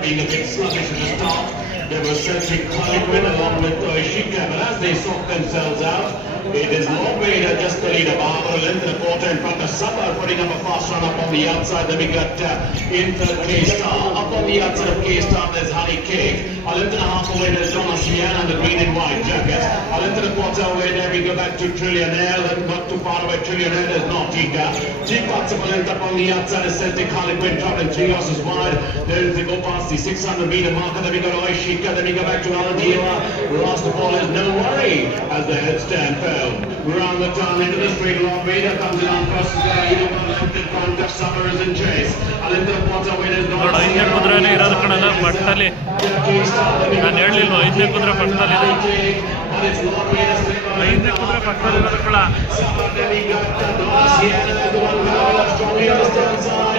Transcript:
being a bit sluggish at the start. There was Cedric Harlequin along with Ishika, but as they sort themselves out, it is Longwaiter just the leader. Barbara length in the quarter in front of Summer, putting up a fast run up on the outside. Then we got in third K-Star. Up on the outside of K-Star, there's Honey Cake. A length and a half away, there's Donna Sienna and the green and white jacket. A length and a quarter away, there we go back to Trillionaire. Then not too far away, Trillionaire, there's Nautica. Three parts of a length up on the outside is Cedric Harlequin, traveling 3 horses wide. Then they go past the 600 meter marker. Then we got Ishika. Then we go back to Aldila. Last of all is No Worry as the headstand fell. Round the turn into the straight. Longwaiter comes in on first. Length in front of Summer is in chase. A length and a quarter away, there's Donna ಐದನೇ Sienna. ಕುದುರೆನೇ ಇರೋದು ಕಣಲ್ಲ ಪಟ್ಟಲ್ಲಿ ನಾನು ಹೇಳಲಿಲ್ವ ಐದನೇ ಕುದುರೆ ಪಟ್ಟದಲ್ಲಿದೆ ಐದನೇ ಕುದುರೆ ಪಟ್ಟದಲ್ಲಿರೋದು ಕಳ Sienna, the one who strongly on the stern side.